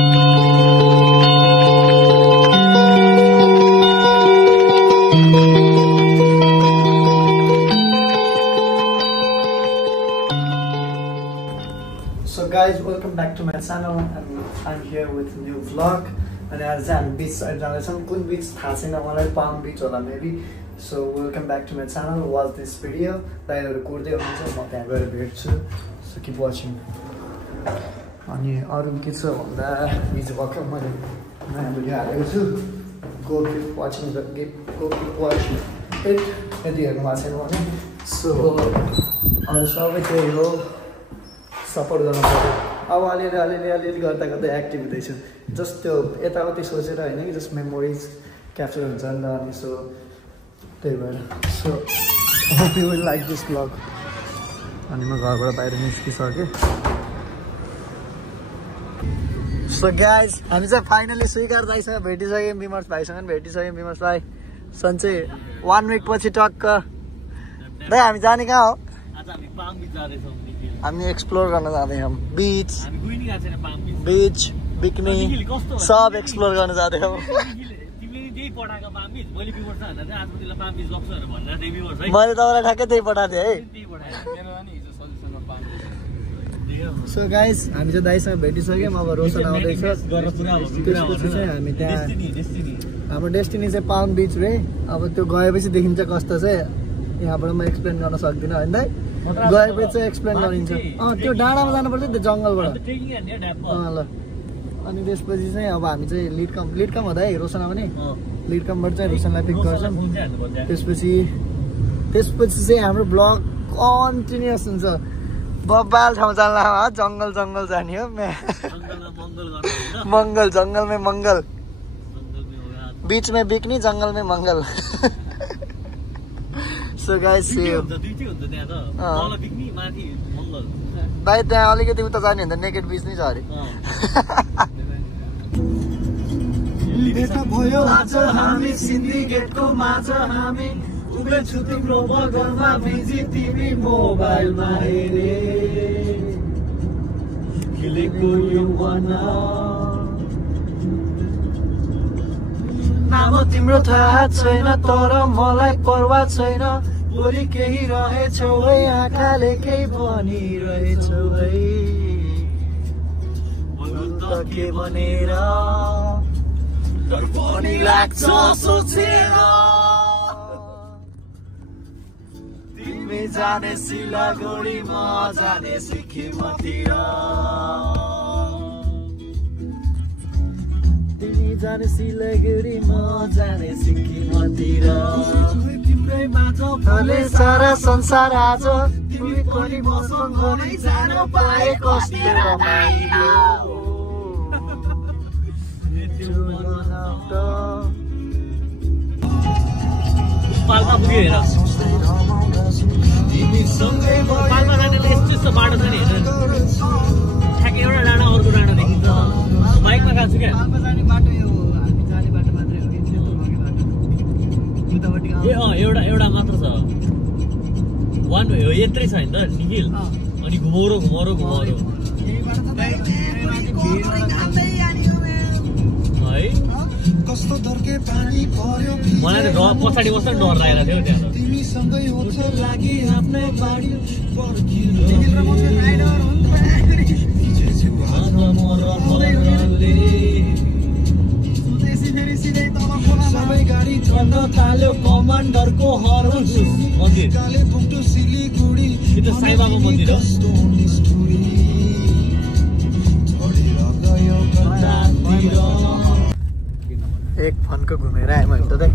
So guys, welcome back to my channel and I'm here with a new vlog. And आज चाहिँ हामी beach side जाँदैछौँ कुन बीच थाहा छैन मलाई पाम बीच होला maybe so welcome back to my channel watch this video दाइहरू कुर्दै हुनुहुन्छ म त्यहाँ गएर भेट्छु सो किप वाचिङ अनि अरू के छ भन्दा हिजो भर्खर मैले नयाँ भिडियो हालेको छु गो किप वाचिङ इट यदि हेर्नु भएको छैन भने सो अरू सबै त्यही हो सपोर्ट गर्नु पर्यो अब अलिअलि गर्दा गर्दै एक्टिभ हुँदैछु जस्ट त्यो यताउति सोचेर होइन कि जस्ट मेमोरिज क्याप्चर हुन्छ नि त अनि सो त्यही भएर so hope you will like this blog अनि म घरबाट बाहिर निस्किसकेँ सो गाइज हामी चाहिँ फाइनली स्वीकार दाइसँग भेटिसक्यौँ विमर्श भाइसँग पनि भेटिसक्यौँ विमर्श भाइ सन्चै 1 विक पछि टक्क दाइ हामी जाने कहाँ हो हामी एक्सप्लोर गर्न जाँदैछौँ बीच बिक्नी सब एक्सप्लोर गर्न जाँदैछौँ मैले तपाईँलाई ठ्याक्कै त्यही पठाएको थिएँ है सो गाइस हामी चाहिँ दाइसँग भेटिसक्यौँ अब रोशन आउँदैछ त्यसपछि चाहिँ हामी त्यहाँ हाम्रो डेस्टिनी चाहिँ पाल्म बीच रे अब त्यो गएपछि देखिन्छ कस्तो चाहिँ यहाँबाट म एक्सप्लेन गर्न सक्दिनँ होइन दाइ गएपछि चाहिँ एक्सप्लेन गरिन्छ त्यो डाँडामा जानुपर्छ त्यो जङ्गलबाट ल अनि त्यसपछि चाहिँ अब हामी चाहिँ लिडकम हुँदा है रोशन आउने लिडकमबाट चाहिँ रोशनलाई पिक गर्छौँ त्यसपछि चाहिँ हाम्रो ब्लग कन्टिन्युस हुन्छ बब्बाल ठाउँ जान्ला जङ्गल जाने हो मङ्गल जङ्गलमै मङ्गल बीचमै बिक्नी जङ्गलमै मङ्गल सो गाइस भाइ त्यहाँ अलिकति उता जाने भने त नेकेट बिच नै छ अरे भयो आज हामी सिन्डिकेटको माझ हामी उभिन्छु तिम्रो बगलमा भिजी तिमी मोबाइलमा हेरे खिलेको यो बना नाम तिम्रो थाहा छैन तर मलाई परवाह छैन भोलि केही रहेछौ है आँखाले केही भनिरहेछौ है बोल्नु त के भनेर तर पनि लाग्छ सोचेर तिमी जाने सिलगढी म जाने सिक्किमतिर तिमी जाने सिलगढी म जाने सिक्किमतिर तिम्रै माझ भले सारा संसार आज तिमी पनि मसँग नै जान पाए कस्तो रमाइलो पाल्पा पुग्यो हेर पाल्पा जाने त यस्तो बाटो छ नि हेर ठ्याक्कै एउटा डाँडा अर्को डाँडा देखिन्छ बाइकमा गएको छु क्या जाने बाटो यो हामी जाने बाटो मात्रै हो कि एउटा मात्र छ वान वे हो यत्रै छ नि त निखिल अनि घुमाउरो है कस्तो धर्के पानी पर्यो मलाई त पछाडि बस्न डर लागेको थियो त्यहाँ तिमीसँगै हुन्छ लागि आफ्नै बाडी पर्खिनु सबै गाडी चढ्न थाल्यो कमान्डरको हर्न मन्दिर कालेबुङ टु सिलिगुडी यो त साई बाबा मन्दिर हो एक फनको घुमेर आयो मैले त दाइ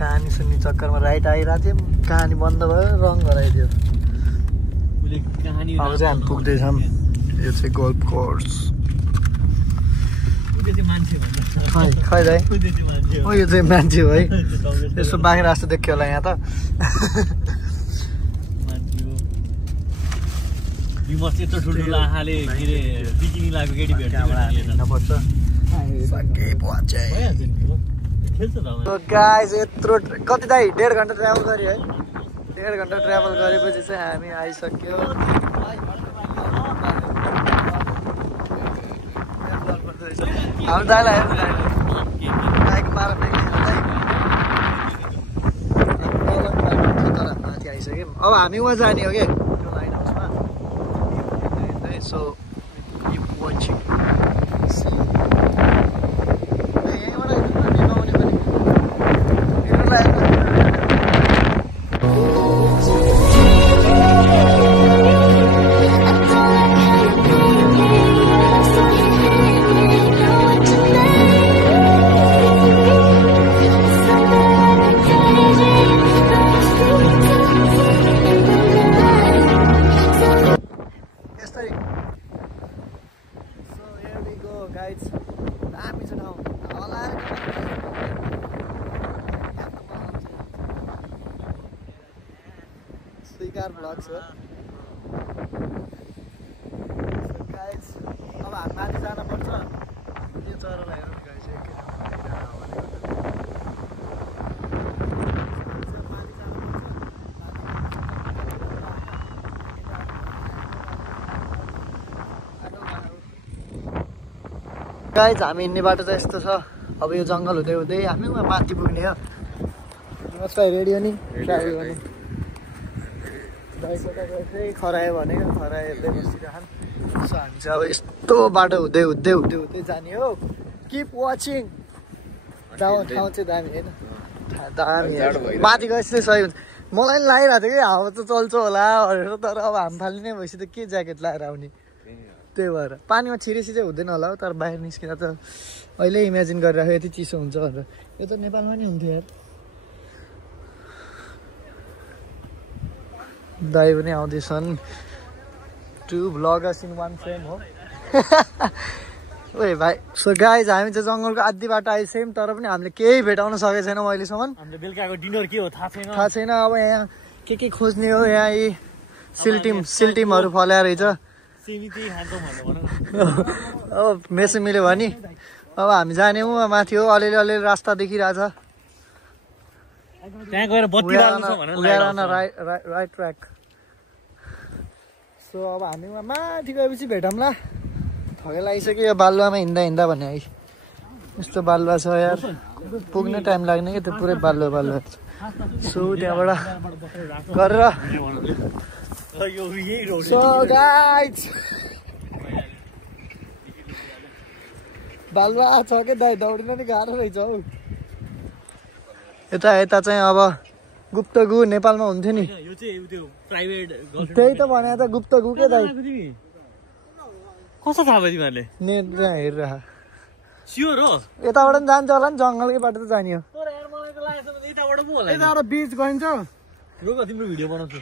कहानी सुन्ने चक्करमा राइट आइरहेको थियौँ कहानी बन्द भयो रङ गराइदियो अब चाहिँ हामी पुग्दैछौँ यो चाहिँ गोल्फ कोर्स खै दाइ हो यो चाहिँ मान्छे हो है यसो बाँकी रास्तो देखियो होला यहाँ त हिँड्नुपर्छ गाइस यत्रो कति दाइ 1.5 घन्टा ट्राभल गऱ्यो है 1.5 घन्टा ट्राभल गरेपछि चाहिँ हामी आइसक्यो हाम्रो दाइलाई हेर्नु दाइको पारा माथि आइसक्यौँ अब हामी उहाँ जाने हो क्या त्यो लाइट हाउसमा सो यु वाचिङ स्वीकार ब्लग्स हो गाइस अब हामी माथि जानुपर्छ त्यो चरालाई हेर्नु गाइस गाइस हामी हिँड्ने बाटो चाहिँ यस्तो छ अब यो जङ्गल हुँदै हुँदै हामी उहाँ माथि पुग्ने हो रेडी हो नि ट्राभल गर्ने खरायो भनेको खरायो हेर्दै बसिरहन् सो हामी चाहिँ अब यस्तो बाटो हुँदै हुँदै हुँदै हुँदै जाने हो किप वाचिङ ठाउँ चाहिँ दामी होइन दामी माथि गएपछि चाहिँ सही हुन्छ मलाई पनि लागिरहेको थियो कि हावा त चल्छ होला भनेर तर अब हाम फाल्ने नै भएपछि त के ज्याकेट लगाएर आउने त्यही भएर पानीमा छिरेसी चाहिँ हुँदैन होला तर बाहिर निस्किँदा त अहिले इमेजिन गरिराखेको यति चिसो हुन्छ भनेर यो त नेपालमा नि हुन्थ्यो यार दाइ पनि आउँदैछन् two vloggers in one frame हो ओए भाइ सो गाइज हामी चाहिँ जङ्गलको आधी बाटो आइसक्यौँ तर पनि हामीले केही भेटाउन सकेको छैनौँ अहिलेसम्म हामीले बेलुकाको डिनर के हो थाहा छैन अब यहाँ के खोज्ने हो यहाँ यी सिल्टिमहरू फल्याएर रहेछ अब मेसो मिल्यो भने अब हामी जाने हो माथि हो अलिअलि रास्ता देखिरहेछ त्यहाँ गएर बत्ती राइट ट्र्याक सो अब हामी उहाँ माथि गएपछि भेटौँला थकै लागिसक्यो यो बालुवामा हिँड्दा हिँड्दा भने है यस्तो बालुवा छ यार पुग्ने टाइम लाग्ने कि त्यो पुरै बालुवा सो त्यहाँबाट गरेर सो गाइज बालुवा छ कि दाइ दौडिन नि गाह्रो रहेछ हौ यता चाहिँ अब गुप्तगु नेपालमा हुन्थ्यो नि त्यही त भने त गुप्तगु के दाइ कसो थाहा भयो तिमीहरूले नेट हेरिरह स्योर हो यताबाट पनि जान्छ होला नि जङ्गलकै बाटो त जाने हो यताबाट बिच गइन्छ रोक तिम्रो भिडियो बनाउँछु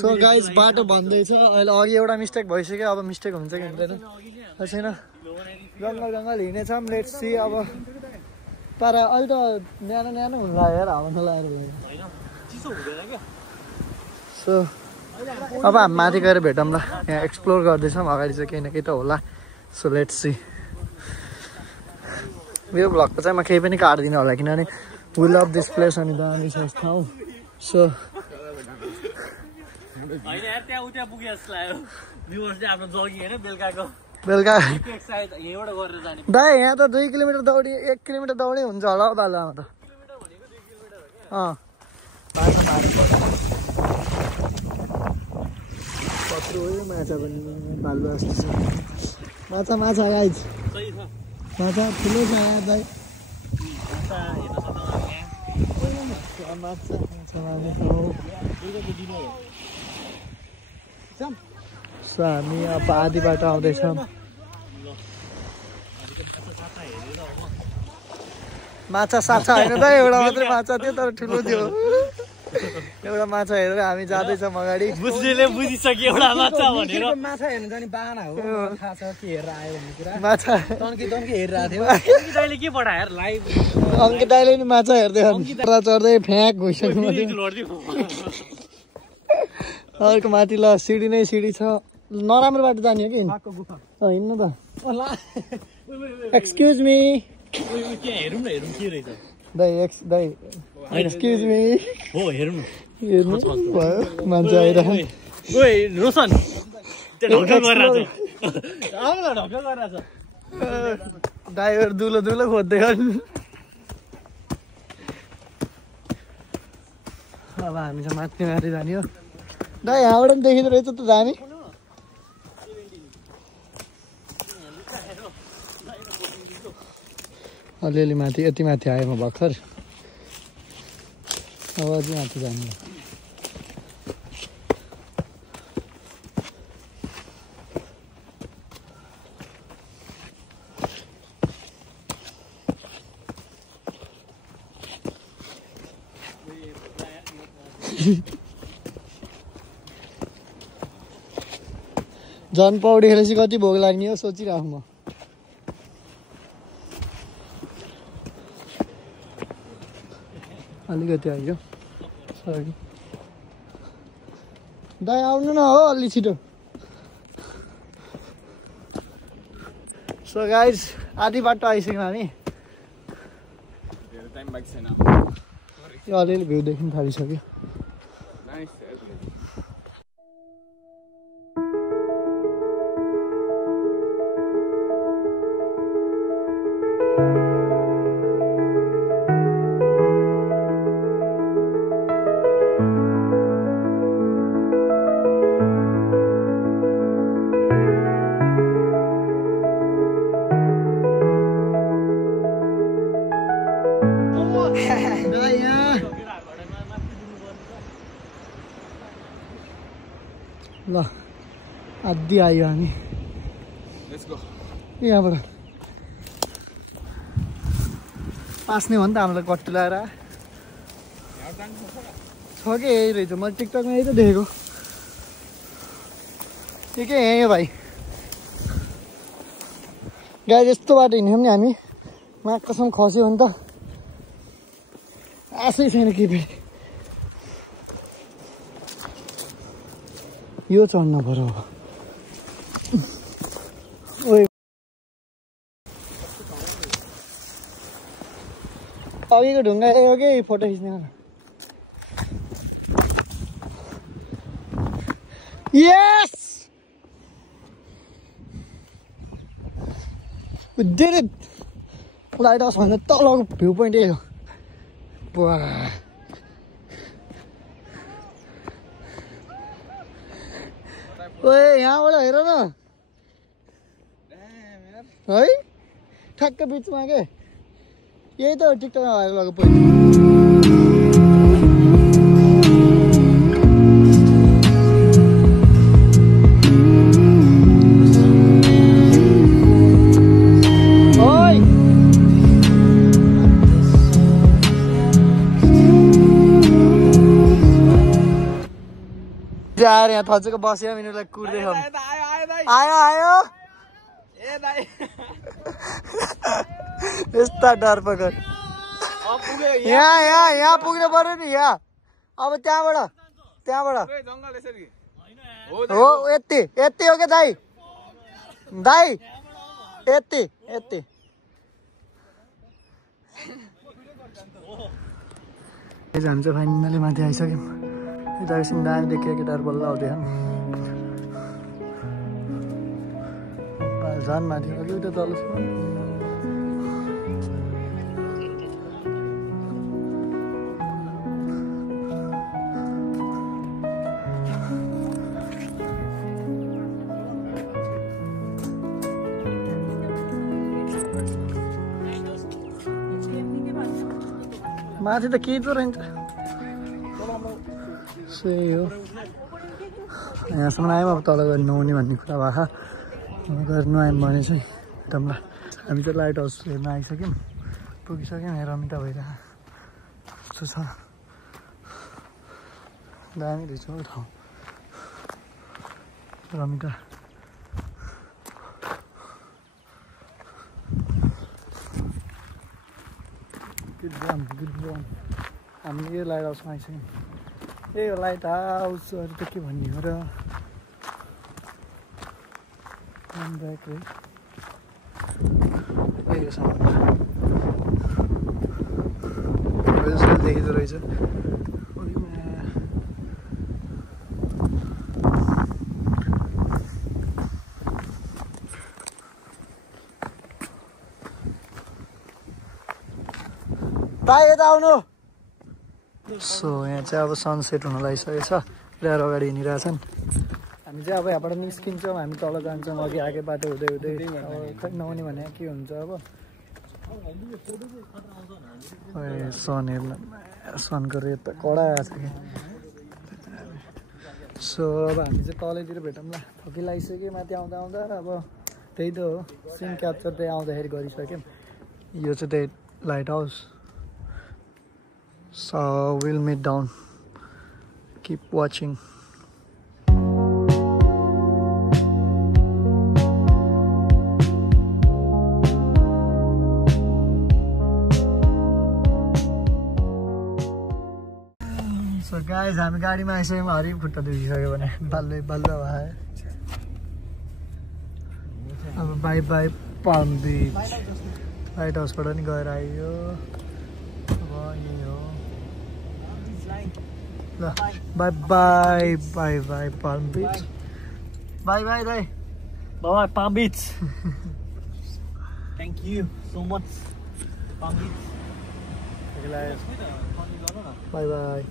सो गाइज बाटो भन्दैछ अहिले अघि एउटा मिस्टेक भइसक्यो अब मिस्टेक हुन्छ कि हुँदैन छैन जङ्गल हिँड्नेछौँ लेट्स सी अब तर अहिले त न्यानो हुनु लाग्यो यार हावा नलाएर सो अब हामी माथि गएर भेटौँला यहाँ एक्सप्लोर गर्दैछौँ अगाडि चाहिँ केही न केही त होला सो लेट्स सी यो भ्लगको चाहिँ म केही पनि काट्दिनँ होला किनभने वी लभ दिस प्लेस अनि दामी छ ठाउँ सो बेलुका दाइ यहाँ त 2 किलोमिटर दौडी 1 किलोमिटर दौडी हुन्छ होला हौ बालुवामा त कत्रो हो माछा पनि बालुवा जस्तो छ माछा गाइज माछा ठुलो छ यहाँ दाइ सो हामी अब आधी बाटो आउँदैछौँ माछा साछा होइन त एउटा मात्रै माछा थियो तर ठुलो थियो एउटा माछा हेरेर हामी जाँदैछौँ अगाडि बुझिसक्यो एउटा माछा भनेर माछा हेर्नु जाने बाहना हो थाहा छ के हेरेर आयो भन्ने कुरा माछा तन्की हेरिरहेको थियो दाइले के पठायो लाइभ अङ्कित दाइले नि माछा हेर्दै चढ्दै फ्याँक भइसक्नु अर्को माथि ल सिडी नै सिडी छ नराम्रो बाटो जाने हो कि हिँड्नु त एक्सक्युज मी हेरौँ न के रहेछ दाइ एक्सक्युज मी हो हेर्नु मान्छे आइरहेको ओए रोशन त्यो ढक्क गरिरहेछ आउन ढक्क गरिरहेछ ड्राइभर दुलो दुलो खोज्दै गर्नु अब हामी चाहिँ माथि माथि जाने हो दाइ यहाँबाट पनि देखिँदो रहेछ त जाने अलिअलि माथि यति माथि आएँ म भर्खर अब अझै माथि जाने झन् पौडी खेलेपछि कति भोग लाग्ने हो सोचिरहेको म अलिकति आइयो सरी दाइ आउनु न हो अलि छिटो सो गाइज आधी बाटो आइसक्यौँ हामी यो अलिअलि भ्यू देख्न थालिसक्यो ल आधी आयो हामी यहाँबाट पास्ने हो नि त हामीलाई कट्टु लगाएर छ कि यही रहेछ मैले टिकटकमा यही त देखेको के यहीँ हो भाइ गाई यस्तो बाटो हिँड्यौँ नि हामी माघसम्म खस्यो भने त आशै छैन के फेरि यो चढ्न पर्यो अघिको ढुङ्गा हो कि फोटो खिच्ने यस did it लाइट हाउस भन्दा तलको भ्यू पोइन्ट यही हो ओए यहाँबाट हेर न है ठ्याक्क बिचमा के यही त टिकटकमा भाइरल भएको पोइन्ट आएर यहाँ थचेको बस्यो यिनीहरूलाई कुर्दै आयो आयो यस्ता डर पकड यहाँ पुग्नु पर्यो नि यहाँ अब त्यहाँबाट हो यति हो क्या दाइ यति जान्छ फाइनली माथि आइसक्यौँ यता एकछिन दामी देखियो केटाहरू बल्ल आउँदैछ झन् माथि अलिकति तल माथि त केही त रहन्छ सही हो यहाँसम्म आयौँ अब तल गएर नुहाउने भन्ने कुरा भएको गएर नुहायौँ भने चाहिँ एकदम ल हामी चाहिँ लाइट हाउस हेर्न आइसक्यौँ पुगिसक्यौँ यहाँ रमिता भइरहेको कस्तो छ दामी रहेछ हौ ठाउँ रमिता गुड बम हामीले यो लाइट हाउसमा आइसक्यौँ ए हो लाइट हाउसहरू त के भन्ने हो र देखिँदो रहेछ भाइ यता आउनु सो यहाँ चाहिँ अब सनसेट हुन लागिसकेको छ प्लेयर अगाडि हिँडिरहेछन् हामी चाहिँ अब यहाँबाट निस्किन्छौँ हामी तल जान्छौँ अघि आगे बाटो हुँदै हुँदै अब खै नहुने भने के हुन्छ अब सन हेर्न सनको रेट त कडा आएको छ कि सो अब हामी चाहिँ तलैतिर भेटौँ ल थकी लगाइसक्यो माथि आउँदा आउँदा अब त्यही त हो सिन क्याप्चर त्यही आउँदाखेरि गरिसक्यौँ यो चाहिँ त्यही lighthouse so will meet down keep watching so guys हामी गाडीमा आइसक्यौँ हरि खुट्टा दुखिसक्यो भने बल्ल भयो अब bye bye palm beach light हाउसबाट नि गएर आइयो अब यही हो ल bye bye bye bye palm beach bye bye दाइ बाबा palm beach thank you so much palm beach bye by